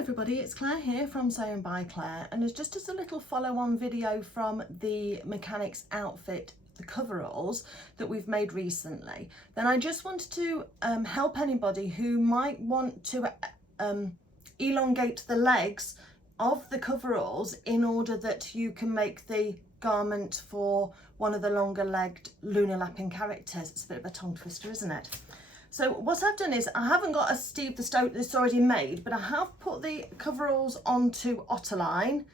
everybody, it's Claire here from Sewing by Claire, and it's just as a little follow-on video from the mechanics outfit, the coveralls that we've made recently. Then I just wanted to help anybody who might want to elongate the legs of the coveralls in order that you can make the garment for one of the longer legged lunar Lapin characters. It's a bit of a tongue twister, isn't it? So what I've done is, I haven't got a Steve the Stoat that's already made, but I have put the coveralls onto Otterline,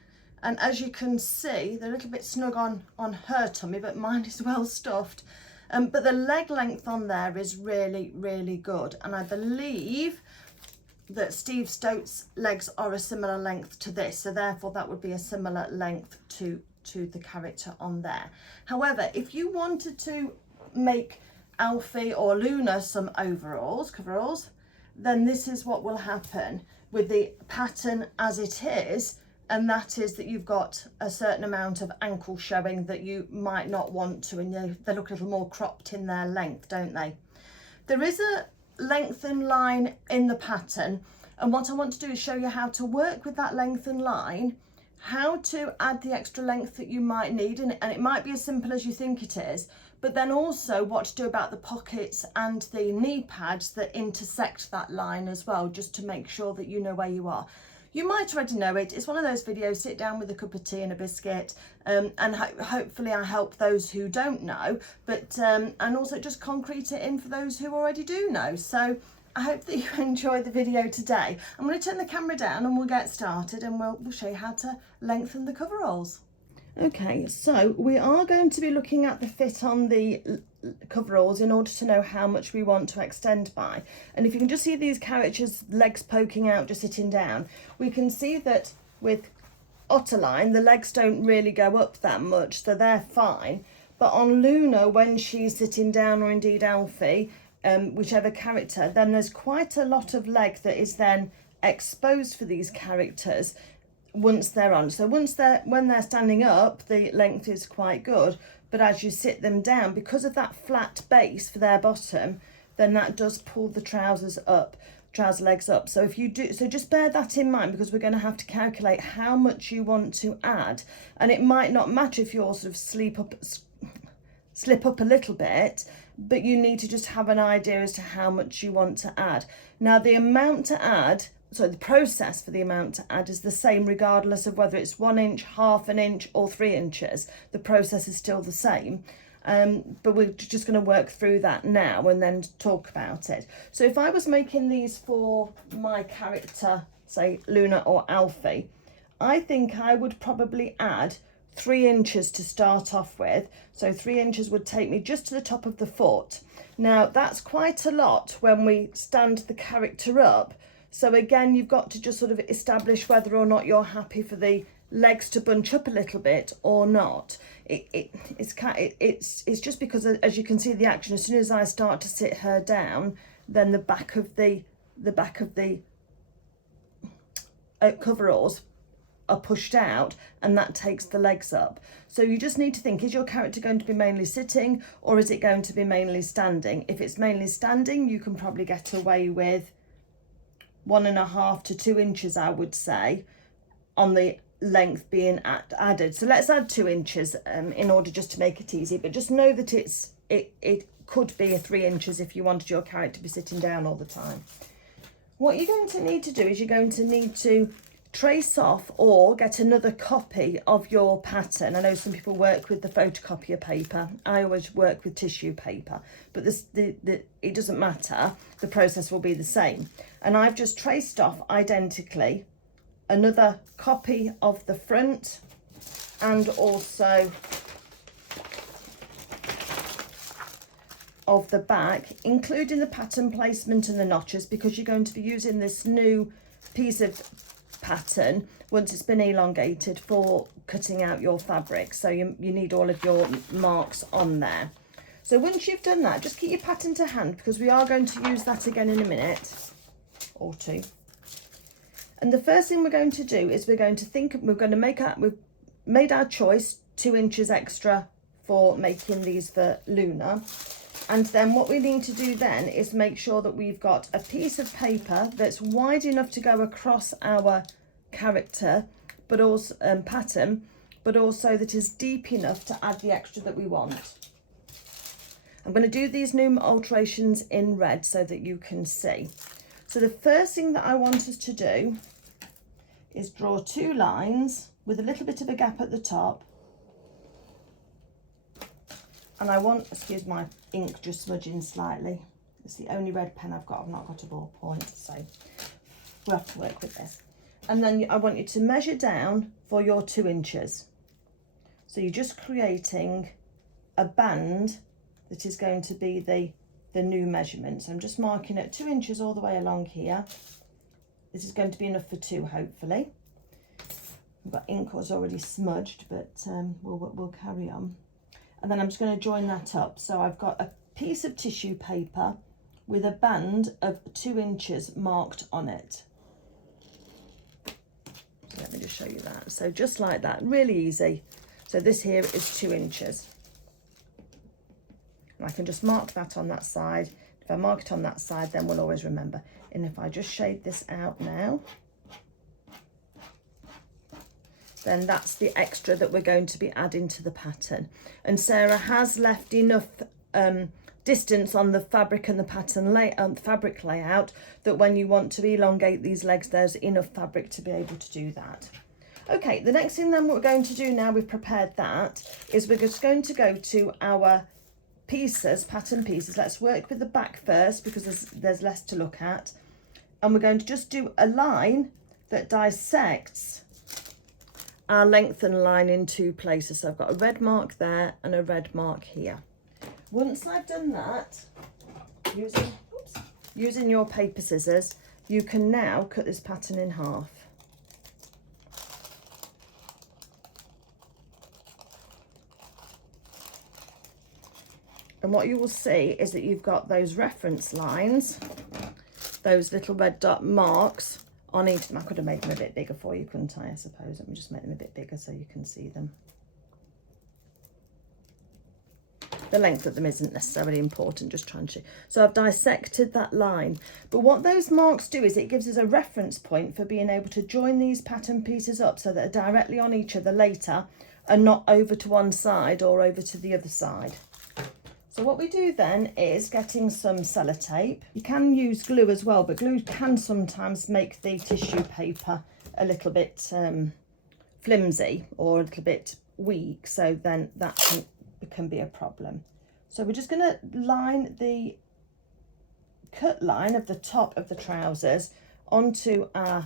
and as you can see, they're a little bit snug on her tummy, but mine is well stuffed. But the leg length on there is really, really good, and I believe that Steve Stoat's legs are a similar length to this, so therefore that would be a similar length to the character on there. However, if you wanted to make Alfie or Luna some coveralls, then this is what will happen with the pattern as it is, and that is that you've got a certain amount of ankle showing that you might not want to, and they look a little more cropped in their length, don't they? There is a lengthen line in the pattern, and what I want to do is show you how to work with that lengthen line, how to add the extra length that you might need, and it might be as simple as you think it is, but then also what to do about the pockets and the knee pads that intersect that line as well, just to make sure that you know where you are. You might already know it. It's one of those videos, sit down with a cup of tea and a biscuit, and hopefully I help those who don't know, but and also just concrete it in for those who already do know. So I hope that you enjoy the video today. I'm going to turn the camera down and we'll get started, and we'll show you how to lengthen the coveralls. Okay, so we are going to be looking at the fit on the coveralls in order to know how much we want to extend by. And if you can just see these characters' legs poking out, just sitting down, we can see that with Otterline, the legs don't really go up that much, so they're fine. But on Luna, when she's sitting down, or indeed Alfie, whichever character, then there's quite a lot of leg that is then exposed for these characters once they're on. So when they're standing up, the length is quite good, but as you sit them down, because of that flat base for their bottom, then that does pull the trouser legs up. So if you do, so just bear that in mind, because we're going to have to calculate how much you want to add, and it might not matter if you're sort of slip up a little bit, but you need to just have an idea as to how much you want to add. Now the amount to add, so the process for the amount to add is the same regardless of whether it's 1 inch, half an inch or 3 inches. The process is still the same, but we're just going to work through that now and then talk about it. So if I was making these for my character, say Luna or Alfie, I think I would probably add 3 inches to start off with. So 3 inches would take me just to the top of the foot. Now that's quite a lot when we stand the character up. So again, you've got to just sort of establish whether or not you're happy for the legs to bunch up a little bit or not. It's just because, as you can see the action, as soon as I start to sit her down, then the back of the coveralls are pushed out, and that takes the legs up. So you just need to think, is your character going to be mainly sitting, or is it going to be mainly standing? If it's mainly standing, you can probably get away with 1.5 to 2 inches, I would say, on the length being added. So let's add 2 inches in order just to make it easy, but just know that it could be a 3 inches if you wanted your character to be sitting down all the time. What you're going to need to do is you're going to need to trace off or get another copy of your pattern. I know some people work with the photocopier paper. I always work with tissue paper, but it doesn't matter. The process will be the same. And I've just traced off identically another copy of the front and also of the back, including the pattern placement and the notches, because you're going to be using this new piece of pattern once it's been elongated for cutting out your fabric. So you need all of your marks on there. So once you've done that, just keep your pattern to hand, because we are going to use that again in a minute or two. And the first thing we're going to do is we've made our choice, 2 inches extra for making these for Luna. And then what we need to do then is make sure that we've got a piece of paper that's wide enough to go across our character, but also pattern, but also that is deep enough to add the extra that we want. I'm going to do these new alterations in red so that you can see. So the first thing that I want us to do is draw 2 lines with a little bit of a gap at the top. And I want, excuse my ink just smudging slightly. It's the only red pen I've got. I've not got a ballpoint, so we'll have to work with this. And then I want you to measure down for your 2 inches. So you're just creating a band that is going to be the new measurement. So I'm just marking at 2 inches all the way along here. This is going to be enough for 2, hopefully. I've got ink was already smudged, but we'll carry on. And then I'm just going to join that up. So I've got a piece of tissue paper with a band of 2 inches marked on it. So let me just show you that. So just like that, really easy. So this here is 2 inches. And I can just mark that on that side. If I mark it on that side, then we'll always remember. And if I just shade this out now, then that's the extra that we're going to be adding to the pattern. And Sarah has left enough distance on the fabric and the pattern fabric layout that when you want to elongate these legs, there's enough fabric to be able to do that. Okay, the next thing then what we're going to do now we've prepared that is we're just going to go to our pieces, pattern pieces. Let's work with the back first because there's less to look at. And we're going to just do a line that dissects our lengthen line in 2 places. So I've got a red mark there and a red mark here. Once I've done that, using your paper scissors, you can now cut this pattern in half. And what you will see is that you've got those reference lines, those little red dot marks on each of them. I could have made them a bit bigger for you, couldn't I suppose? Let me just make them a bit bigger so you can see them. The length of them isn't necessarily important, just trying to. So I've dissected that line. But what those marks do is it gives us a reference point for being able to join these pattern pieces up so that they're directly on each other later and not over to one side or over to the other side. So what we do then is getting some sellotape. You can use glue as well, but glue can sometimes make the tissue paper a little bit flimsy or a little bit weak. So then that can be a problem. So we're just going to line the cut line of the top of the trousers onto our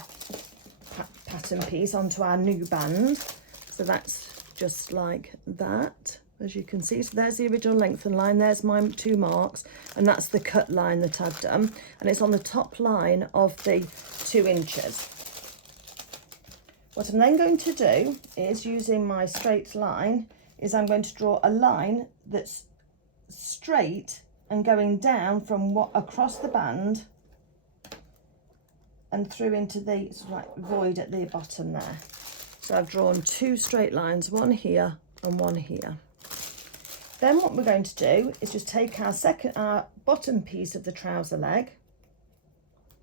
pattern piece, onto our new band. So that's just like that. As you can see, so there's the original lengthen line, there's my 2 marks, and that's the cut line that I've done, and it's on the top line of the 2 inches. What I'm then going to do is, using my straight line, is I'm going to draw a line that's straight and going down from across the band and through into the sort of like void at the bottom there. So I've drawn 2 straight lines, one here and one here. Then what we're going to do is just take our bottom piece of the trouser leg.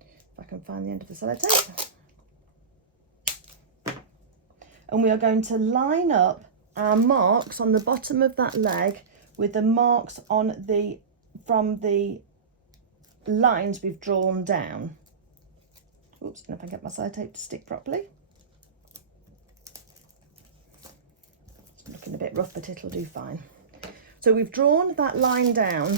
If I can find the end of the sellotape. And we are going to line up our marks on the bottom of that leg with the marks on from the lines we've drawn down. Oops, and if I get my sellotape to stick properly. It's looking a bit rough, but it'll do fine. So we've drawn that line down.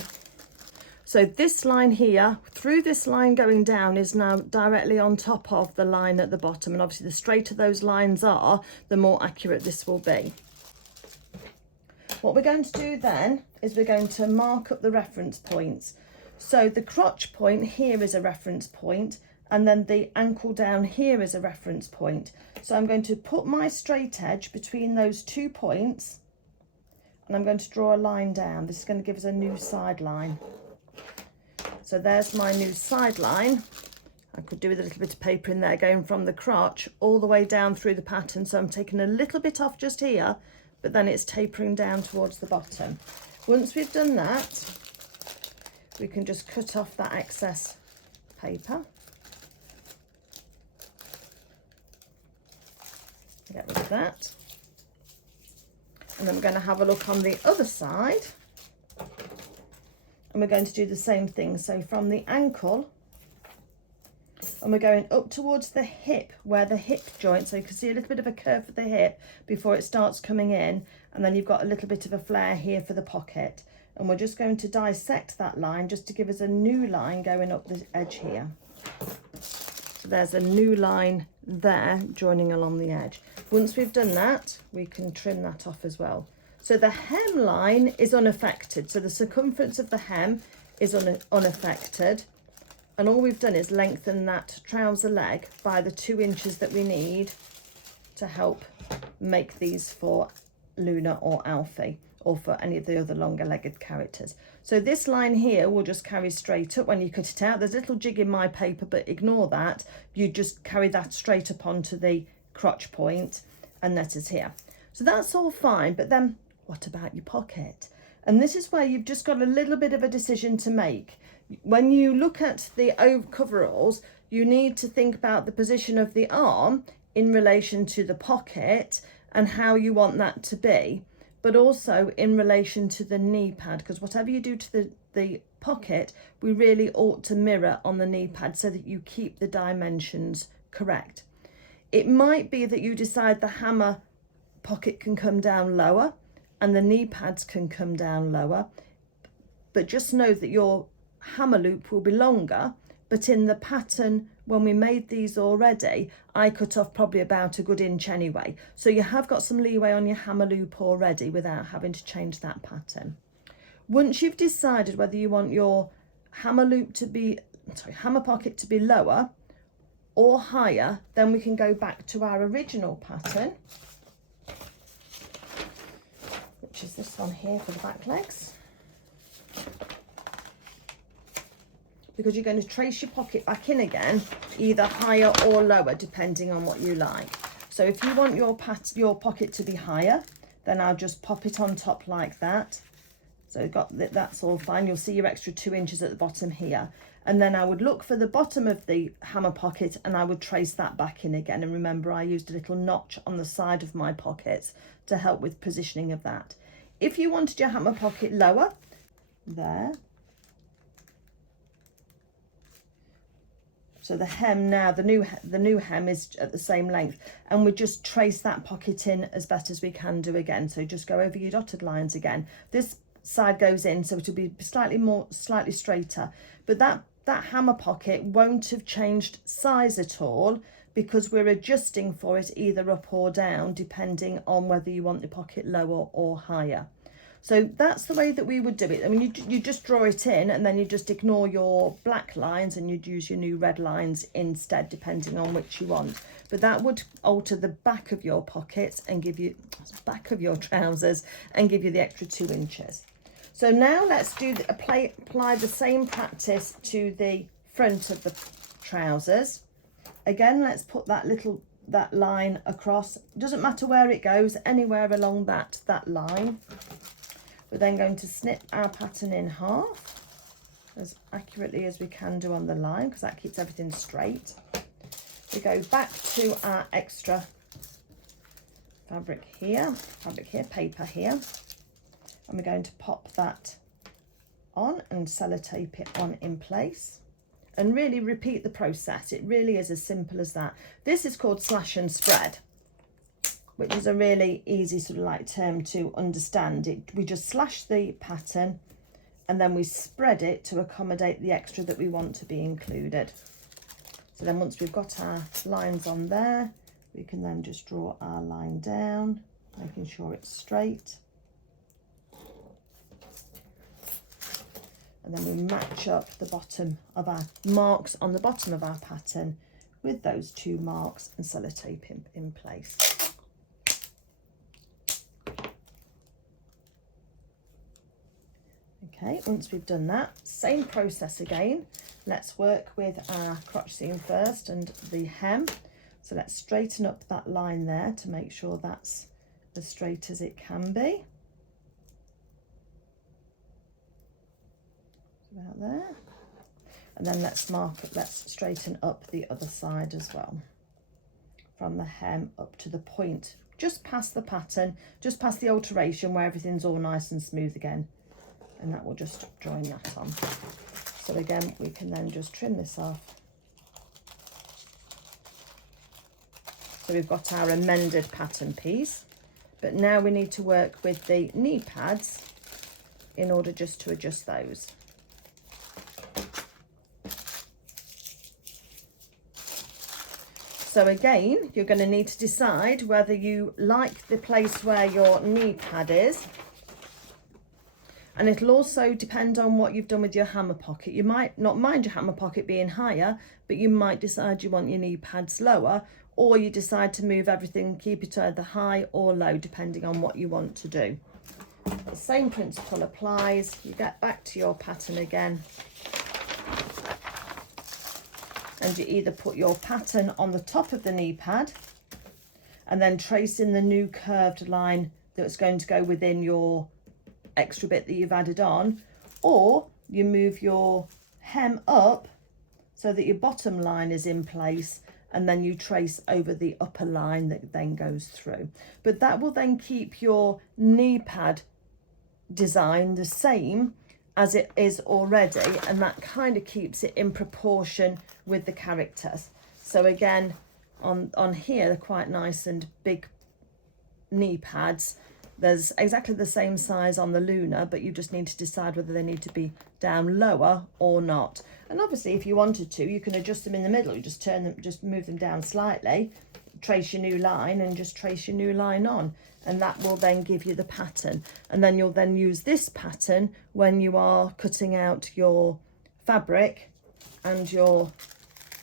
So this line here, through this line going down, is now directly on top of the line at the bottom. And obviously the straighter those lines are, the more accurate this will be. What we're going to do then is we're going to mark up the reference points. So the crotch point here is a reference point, and then the ankle down here is a reference point. So I'm going to put my straight edge between those 2 points, and I'm going to draw a line down. This is going to give us a new side line. So there's my new side line. I could do with a little bit of paper in there going from the crotch all the way down through the pattern. So I'm taking a little bit off just here, but then it's tapering down towards the bottom. Once we've done that, we can just cut off that excess paper. Get rid of that. And then we're going to have a look on the other side. And we're going to do the same thing. So from the ankle, and we're going up towards the hip, where the hip joint, so you can see a little bit of a curve for the hip before it starts coming in, and then you've got a little bit of a flare here for the pocket. And we're just going to dissect that line just to give us a new line going up the edge here. So there's a new line there joining along the edge. Once we've done that, we can trim that off as well. So the hem line is unaffected. So the circumference of the hem is unaffected. And all we've done is lengthen that trouser leg by the 2 inches that we need to help make these for Luna or Alfie, or for any of the other longer legged characters. So this line here will just carry straight up when you cut it out. There's a little jig in my paper, but ignore that. You just carry that straight up onto the crotch point, and that is here. So that's all fine, but then what about your pocket? And this is where you've just got a little bit of a decision to make. When you look at the coveralls, you need to think about the position of the arm in relation to the pocket and how you want that to be, but also in relation to the knee pad, because whatever you do to the pocket, we really ought to mirror on the knee pad so that you keep the dimensions correct. It might be that you decide the hammer pocket can come down lower and the knee pads can come down lower, but just know that your hammer loop will be longer. But in the pattern, when we made these already, I cut off probably about a good inch anyway. So you have got some leeway on your hammer loop already without having to change that pattern. Once you've decided whether you want your hammer loop to be, hammer pocket to be lower or higher, then we can go back to our original pattern, which is this one here for the back legs. Because you're going to trace your pocket back in again, either higher or lower, depending on what you like. So if you want your pocket to be higher, then I'll just pop it on top like that. So that's all fine. You'll see your extra 2 inches at the bottom here. And then I would look for the bottom of the hammer pocket and I would trace that back in again. And remember, I used a little notch on the side of my pockets to help with positioning of that. If you wanted your hammer pocket lower, there. So the hem now, the new hem is at the same length, and we just trace that pocket in as best as we can do again. So just go over your dotted lines again. This side goes in, so it'll be slightly straighter. But that hammer pocket won't have changed size at all, because we're adjusting for it either up or down, depending on whether you want the pocket lower or higher. So that's the way that we would do it. I mean, you just draw it in and then you just ignore your black lines and you'd use your new red lines instead, depending on which you want. But that would alter the back of your pockets and give you, back of your trousers, and give you the extra 2 inches. So now let's do apply the same practice to the front of the trousers. Again, let's put that line across. It doesn't matter where it goes, anywhere along that line. We're then going to snip our pattern in half as accurately as we can do on the line, because that keeps everything straight. We go back to our extra fabric here, paper here, and we're going to pop that on and sellotape it on in place. And really repeat the process. It really is as simple as that. This is called slash and spread, which is a really easy sort of like term to understand. We just slash the pattern and then we spread it to accommodate the extra that we want to be included. So then once we've got our lines on there, we can then just draw our line down, making sure it's straight. And then we match up the bottom of our marks on the bottom of our pattern with those 2 marks and sellotape in place. Okay, once we've done that, same process again. Let's work with our crotch seam first and the hem. So let's straighten up that line there to make sure that's as straight as it can be. about there. And then let's straighten up the other side as well, from the hem up to the point, just past the pattern, just past the alteration where everything's all nice and smooth again. And that will just join that on. So again, we can then just trim this off. So we've got our amended pattern piece, but now we need to work with the knee pads in order just to adjust those. So again, you're going to need to decide whether you like the place where your knee pad is. And it'll also depend on what you've done with your hammer pocket. You might not mind your hammer pocket being higher, but you might decide you want your knee pads lower, or you decide to move everything, keep it either high or low, depending on what you want to do. The same principle applies. You get back to your pattern again. And you either put your pattern on the top of the knee pad and then trace in the new curved line that's going to go within your extra bit that you've added on, or you move your hem up so that your bottom line is in place, and then you trace over the upper line that then goes through. But that will then keep your knee pad design the same as it is already, and that kind of keeps it in proportion with the characters. So again, on here, they're quite nice and big knee pads. There's exactly the same size on the Luna, but you just need to decide whether they need to be down lower or not. And obviously, if you wanted to, you can adjust them in the middle. You just turn them, just move them down slightly, trace your new line, and just trace your new line on. And that will then give you the pattern. And then you'll then use this pattern when you are cutting out your fabric and your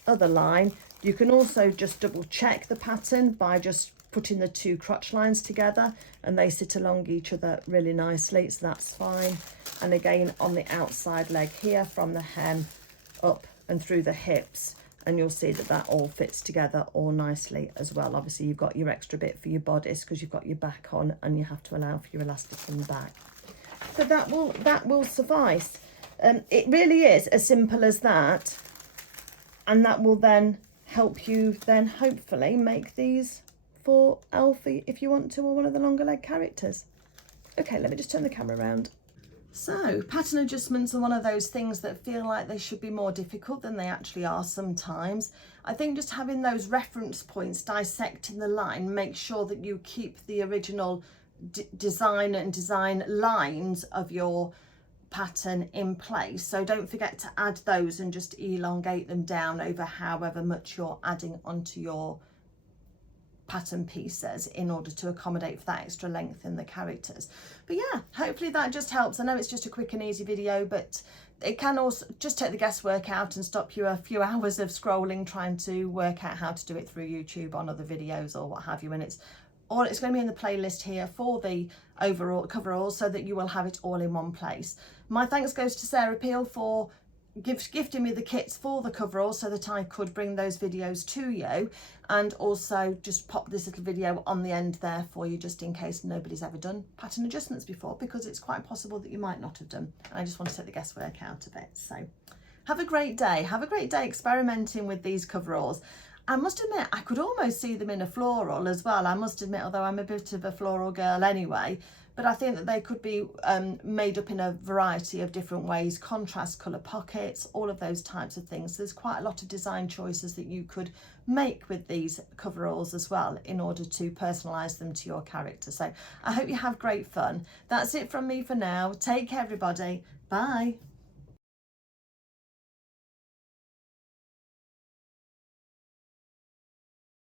other line. You can also just double check the pattern by just putting the two crotch lines together, and they sit along each other really nicely, so that's fine. And again, on the outside leg here, from the hem up and through the hips, and you'll see that that all fits together all nicely as well. Obviously, you've got your extra bit for your bodice because you've got your back on, and you have to allow for your elastic in the back. But that will suffice. It really is as simple as that, and that will then help you then hopefully make these for Alfie if you want to, or one of the longer leg characters. Okay, let me just turn the camera around. So pattern adjustments are one of those things that feel like they should be more difficult than they actually are sometimes. I think just having those reference points dissecting the line, make sure that you keep the original design and design lines of your pattern in place. So don't forget to add those and just elongate them down over however much you're adding onto your pattern pieces in order to accommodate for that extra length in the characters. But yeah, hopefully that just helps. I know it's just a quick and easy video, but it can also just take the guesswork out and stop you a few hours of scrolling trying to work out how to do it through YouTube on other videos or what have you. And it's going to be in the playlist here for the overall coveralls, so that you will have it all in one place. My thanks goes to Sarah Peel for gifting me the kits for the coveralls so that I could bring those videos to you, and also just pop this little video on the end there for you, just in case nobody's ever done pattern adjustments before, because it's quite possible that you might not have done, and I just want to take the guesswork out of it. So have a great day experimenting with these coveralls. I must admit, I could almost see them in a floral as well. I must admit, although I'm a bit of a floral girl anyway, but I think that they could be made up in a variety of different ways, contrast colour pockets, all of those types of things. So there's quite a lot of design choices that you could make with these coveralls as well in order to personalise them to your character. So I hope you have great fun. That's it from me for now. Take care, everybody. Bye.